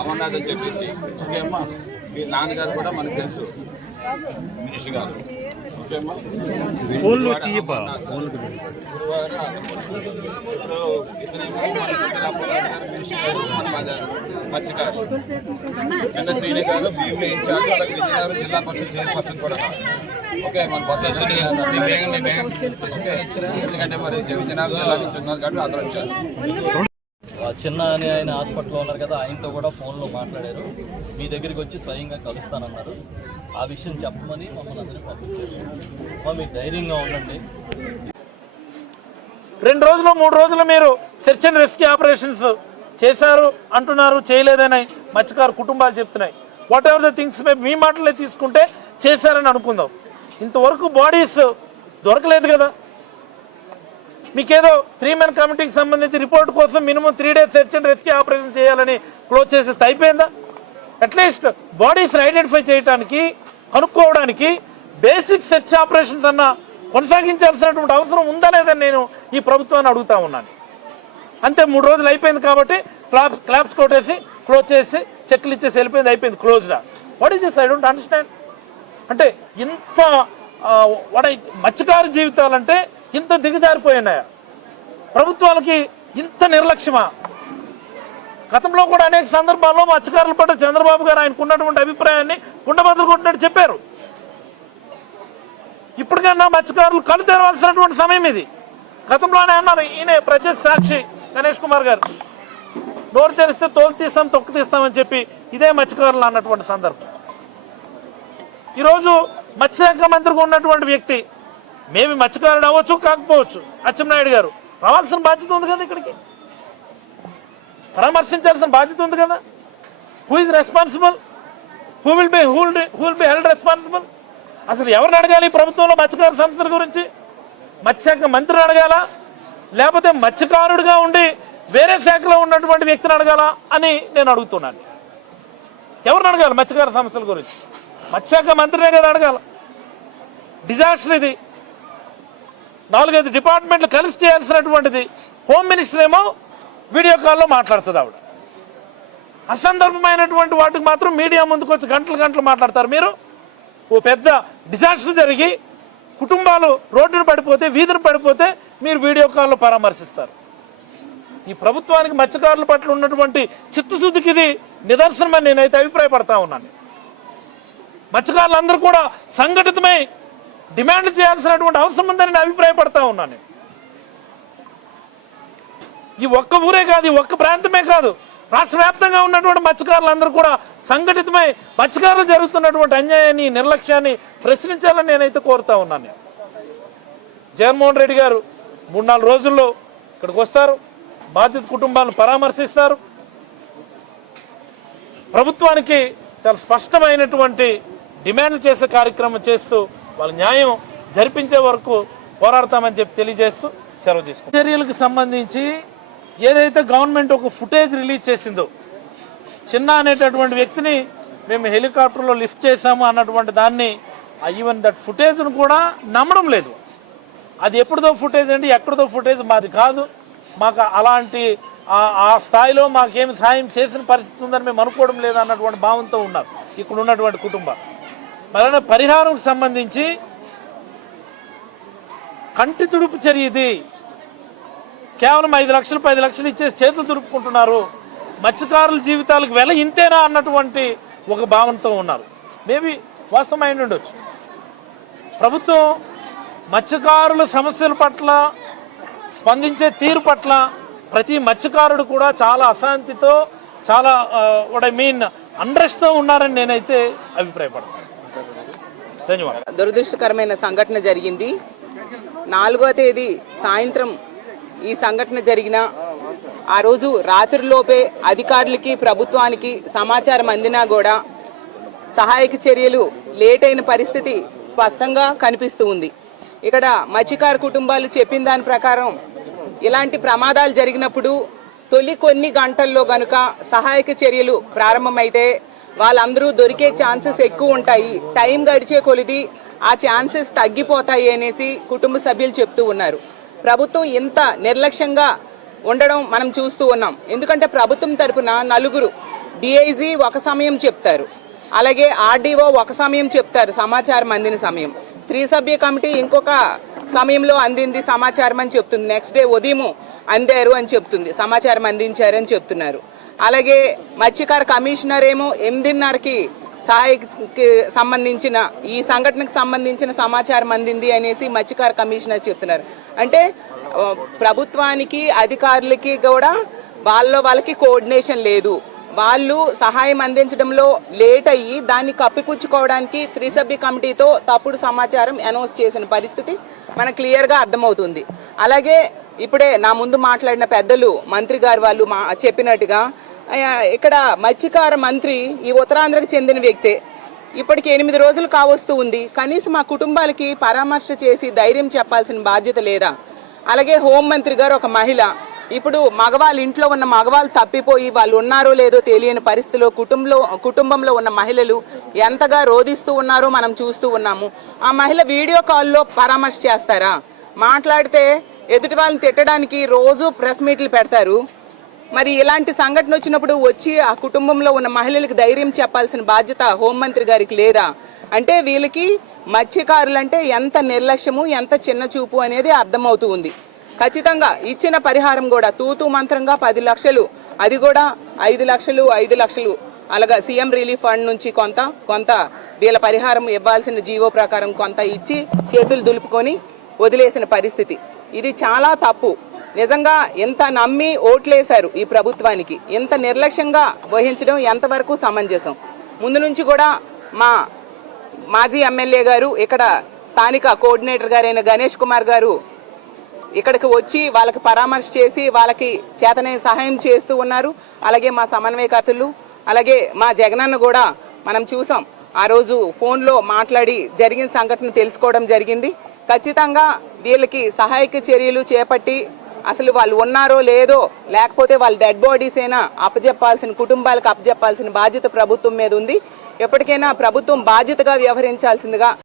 అమర్నాథ్ అని చెప్పేసి ఓకే అమ్మా. మీ నాన్నగారు కూడా మనకు తెలుసు మినిషి గారు. ఓకే అమ్మా. మత్స్యకారు చిన్న శ్రీని గారు భీమ్లీ ఇన్ఛార్జ్, అలాగే విజయనగరం జిల్లా పరిషత్ చైర్పర్సన్ కూడా. ఓకే మన బొత్స శ్రీని గారు ఎందుకంటే మరి విజయనగరం జిల్లా నుంచి ఉన్నారు కాబట్టి అందరూ వచ్చారు. చిన్న అని ఆయన హాస్పిటల్లో ఉన్నారు కదా, ఆయనతో కూడా ఫోన్లో మాట్లాడారు. మీ దగ్గరికి వచ్చి స్వయంగా కలుస్తానన్నారు. ఆ విషయం చెప్పమని మమ్మల్ని అందరినీ పంపించారు. మీరు ధైర్యంగా ఉండండి. 2 రోజులు 3 రోజులు మీరు సెర్చ్ అండ్ రెస్క్యూ ఆపరేషన్స్ చేశారు అంటున్నారు, చేయలేదని మత్స్యకారు కుటుంబాలు చెప్తున్నాయి. వాట్ ఎవర్ ద థింగ్స్ మీ మాటలే తీసుకుంటే చేశారని అనుకుందాం. ఇంతవరకు బాడీస్ దొరకలేదు కదా. మీకేదో 3 మెన్ కమిటీకి సంబంధించి రిపోర్ట్ కోసం minimum 3 days search and rescue operation చేయాలని క్లోజ్ చేసేస్తే అయిపోయిందా? అట్లీస్ట్ బాడీస్ని ఐడెంటిఫై చేయడానికి, కనుక్కోవడానికి బేసిక్ సెర్చ్ ఆపరేషన్స్ అన్న కొనసాగించాల్సినటువంటి అవసరం ఉందా లేదని నేను ఈ ప్రభుత్వాన్ని అడుగుతా ఉన్నాను. అంతే 3 రోజులు అయిపోయింది కాబట్టి క్లాప్స్ కొట్టేసి క్లోజ్ చేసి చెక్లు ఇచ్చేసి వెళ్ళిపోయింది, అయిపోయింది, క్లోజ్డా. What is this? I don't understand. అంటే ఇంత మత్స్యకారు జీవితాలంటే ఇంత దిగజారిపోయినాయా? ప్రభుత్వాలకి ఇంత నిర్లక్ష్యమా? గతంలో కూడా అనేక సందర్భాల్లో మత్స్యకారుల పట్ల చంద్రబాబు గారు ఆయనకు ఉన్నటువంటి అభిప్రాయాన్ని కుండబద్దలు కొట్టినట్టు చెప్పారు. ఇప్పటికన్నా మత్స్యకారులు కళ్ళు తెరవాల్సినటువంటి సమయం ఇది. గతంలోనే అన్నారు, ఈయన ప్రత్యక్ష సాక్షి గణేష్ కుమార్ గారు, నోరు తెరిస్తే తోలు తీస్తాం తొక్కు తీస్తామని చెప్పి ఇదే మత్స్యకారులు అన్నటువంటి సందర్భం. ఈరోజు మత్స్యశాఖ మంత్రిగా ఉన్నటువంటి వ్యక్తి, మేబీ మత్స్యకారుడు అవ్వచ్చు కాకపోవచ్చు, అచ్చెన్నాయుడు గారు రావాల్సిన బాధ్యత ఉంది కదా, ఇక్కడికి పరామర్శించాల్సిన బాధ్యత ఉంది కదా. Who is responsible? Who will be held responsible? అసలు ఎవరిని అడగాలి ప్రభుత్వంలో మత్స్యకారు సంస్థల గురించి? మత్స్యశాఖ మంత్రిని అడగాలా, లేకపోతే మత్స్యకారుడిగా ఉండి వేరే శాఖలో ఉన్నటువంటి వ్యక్తిని అడగాలా అని నేను అడుగుతున్నాను. ఎవరిని అడగాలి మత్స్యకార సంస్థల గురించి? మత్స్యశాఖ మంత్రినే కదా అడగాల. డిజాస్టర్ ఇది. 4-5 డిపార్ట్మెంట్లు కలిసి చేయాల్సినటువంటిది. హోమ్ మినిస్టర్ ఏమో వీడియో కాల్లో మాట్లాడుతుంది ఆవిడ. అసందర్భమైనటువంటి వాటికి మాత్రం మీడియా ముందుకు వచ్చి గంటలు మాట్లాడతారు. మీరు ఓ పెద్ద డిజాస్టర్ జరిగి కుటుంబాలు రోడ్డును పడిపోతే, వీధిని పడిపోతే మీరు వీడియో కాల్లో పరామర్శిస్తారు. ఈ ప్రభుత్వానికి మత్స్యకారుల పట్ల ఉన్నటువంటి చిత్తశుద్ధికి ఇది నిదర్శనమని నేనైతే అభిప్రాయపడతా ఉన్నాను. మత్స్యకారులందరూ కూడా సంఘటితమై డిమాండ్ చేయాల్సినటువంటి అవసరం ఉందని నేను అభిప్రాయపడతా ఉన్నాను. ఈ ఒక్క ఊరే కాదు, ఈ ఒక్క ప్రాంతమే కాదు, రాష్ట్ర వ్యాప్తంగా ఉన్నటువంటి మత్స్యకారులందరూ కూడా సంఘటితమై మత్స్యకారులు జరుగుతున్నటువంటి అన్యాయాన్ని, నిర్లక్ష్యాన్ని ప్రశ్నించాలని నేనైతే కోరుతా ఉన్నాను. జగన్మోహన్ రెడ్డి గారు 3-4 రోజుల్లో ఇక్కడికి వస్తారు, బాధిత కుటుంబాలను పరామర్శిస్తారు. ప్రభుత్వానికి చాలా స్పష్టమైనటువంటి డిమాండ్లు చేసే కార్యక్రమం చేస్తూ వాళ్ళ న్యాయం జరిపించే వరకు పోరాడతామని చెప్పి తెలియజేస్తూ సెలవు తీసుకుంటాం. చర్యలకు సంబంధించి ఏదైతే గవర్నమెంట్ ఒక ఫుటేజ్ రిలీజ్ చేసిందో, చిన్న అనేటటువంటి వ్యక్తిని మేము హెలికాప్టర్లో లిఫ్ట్ చేశాము అన్నటువంటి దాన్ని, ఈవెన్ దట్ ఫుటేజ్ను కూడా నమ్మడం లేదు. అది ఎప్పుడుదో ఫుటేజ్ అండి, ఎక్కడిదో ఫుటేజ్, మాది కాదు, మాకు అలాంటి ఆ స్థాయిలో మాకేమి సాయం చేసిన పరిస్థితి ఉందని మేము అనుకోవడం లేదు అన్నటువంటి భావంతో ఉన్నారు ఇక్కడ ఉన్నటువంటి కుటుంబాలు. మరణ పరిహారంకు సంబంధించి కంటి తుడుపు చర్య ఇది. కేవలం 5 లక్షలు 10 లక్షలు ఇచ్చేసి చేతులు దురుపుకుంటున్నారు. మత్స్యకారుల జీవితాలకు వెల ఇంతేనా అన్నటువంటి ఒక భావనతో ఉన్నారు. మేబీ వాస్తవం అయి ఉండొచ్చు. ప్రభుత్వం మత్స్యకారుల సమస్యల పట్ల స్పందించే తీరు పట్ల ప్రతి మత్స్యకారుడు కూడా చాలా అశాంతితో, చాలా అండ్రెస్ట్తో ఉన్నారని నేనైతే అభిప్రాయపడతాను. ధన్యవాదాలు. దురదృష్టకరమైన సంఘటన జరిగింది. 4వ తేదీ సాయంత్రం ఈ సంఘటన జరిగిన ఆ రోజు రాత్రిలోపే అధికారులకి, ప్రభుత్వానికి సమాచారం అందినా కూడా సహాయక చర్యలు లేట్ అయిన పరిస్థితి స్పష్టంగా కనిపిస్తూ ఉంది. ఇక్కడ మత్స్యకారు కుటుంబాలు చెప్పిన దాని ప్రకారం ఇలాంటి ప్రమాదాలు జరిగినప్పుడు తొలి కొన్ని గంటల్లో గనుక సహాయక చర్యలు ప్రారంభమైతే వాళ్ళందరూ దొరికే ఛాన్సెస్ ఎక్కువ ఉంటాయి, టైం గడిచే కొలిది ఆ ఛాన్సెస్ తగ్గిపోతాయి అనేసి కుటుంబ సభ్యులు చెప్తూ ఉన్నారు. ప్రభుత్వం ఇంత నిర్లక్ష్యంగా ఉండడం మనం చూస్తూ ఉన్నాం. ఎందుకంటే ప్రభుత్వం తరపున నలుగురు డిఐజీ ఒక సమయం చెప్తారు, అలాగే ఆర్డీఓ ఒక సమయం చెప్తారు సమాచారం అందిన సమయం, 3 సభ్య కమిటీ ఇంకొక సమయంలో అందింది సమాచారం అని చెప్తుంది, నెక్స్ట్ డే ఉదయం అందారు అని చెప్తుంది, సమాచారం అందించారని చెప్తున్నారు. అలాగే మత్స్యకార కమిషనర్ ఏమో 8:30కి సహాయకి సంబంధించిన ఈ సంఘటనకు సంబంధించిన సమాచారం అందింది అనేసి మత్స్యకార కమిషనర్ చెప్తున్నారు. అంటే ప్రభుత్వానికి అధికారులకి కూడా వాళ్ళకి కోఆర్డినేషన్ లేదు. వాళ్ళు సహాయం అందించడంలో లేట్ అయ్యి దాన్ని కప్పిపుచ్చుకోవడానికి 3 సభ్య కమిటీతో తప్పుడు సమాచారం అనౌన్స్ చేసిన పరిస్థితి మనకు క్లియర్గా అర్థమవుతుంది. అలాగే ఇప్పుడే నా ముందు మాట్లాడిన పెద్దలు మంత్రి గారు వాళ్ళు చెప్పినట్టుగా ఇక్కడ మత్స్యకార మంత్రి ఈ ఉత్తరాంధ్రకు చెందిన వ్యక్తే. ఇప్పటికి 8 రోజులు కావస్తూ ఉంది. కనీసం మా కుటుంబాలకి పరామర్శ చేసి ధైర్యం చెప్పాల్సిన బాధ్యత లేదా? అలాగే హోంమంత్రి గారు ఒక మహిళ, ఇప్పుడు మగవాళ్ళు ఇంట్లో ఉన్న మగవాళ్ళు తప్పిపోయి వాళ్ళు ఉన్నారో లేదో తెలియని పరిస్థితిలో కుటుంబంలో ఉన్న మహిళలు ఎంతగా రోధిస్తూ ఉన్నారో మనం చూస్తూ ఉన్నాము. ఆ మహిళ వీడియో కాల్లో పరామర్శ చేస్తారా? మాట్లాడితే ఎదుటి వాళ్ళని తిట్టడానికి రోజు ప్రెస్ మీట్లు పెడతారు. మరి ఇలాంటి సంఘటన వచ్చినప్పుడు వచ్చి ఆ కుటుంబంలో ఉన్న మహిళలకు ధైర్యం చెప్పాల్సిన బాధ్యత హోంమంత్రి గారికి లేదా? అంటే వీళ్ళకి మత్స్యకారులంటే ఎంత నిర్లక్ష్యము, ఎంత చిన్న చూపు అనేది అర్థమవుతూ ఉంది. ఖచ్చితంగా ఇచ్చిన పరిహారం కూడా తూతూ మంత్రంగా 10 లక్షలు, అది కూడా 5 లక్షలు అలాగా సీఎం రిలీఫ్ ఫండ్ నుంచి కొంత వీళ్ళ పరిహారం ఇవ్వాల్సిన జీవో ప్రకారం కొంత ఇచ్చి చేతులు దులుపుకొని వదిలేసిన పరిస్థితి. ఇది చాలా తప్పు. నిజంగా ఎంత నమ్మి ఓట్లేశారు ఈ ప్రభుత్వానికి, ఎంత నిర్లక్ష్యంగా వహించడం ఎంతవరకు సమంజసం? ముందు నుంచి కూడా మా మాజీ ఎమ్మెల్యే గారు, ఇక్కడ స్థానిక కోఆర్డినేటర్ గారైన గణేష్ కుమార్ గారు ఇక్కడికి వచ్చి వాళ్ళకి పరామర్శ చేసి వాళ్ళకి చేతనైన సహాయం చేస్తూ ఉన్నారు. అలాగే మా సమన్వయకర్తలు, అలాగే మా జగనన్న కూడా మనం చూసాం. ఆ రోజు ఫోన్లో మాట్లాడి జరిగిన సంఘటన తెలుసుకోవడం జరిగింది. ఖచ్చితంగా వీళ్ళకి సహాయక చర్యలు చేపట్టి అసలు వాళ్ళు ఉన్నారో లేదో, లేకపోతే వాళ్ళ డెడ్ బాడీస్ అయినా కుటుంబాలకు అప్పజెప్పాల్సిన బాధ్యత ప్రభుత్వం మీద ఉంది. ఎప్పటికైనా ప్రభుత్వం బాధ్యతగా వ్యవహరించాల్సిందిగా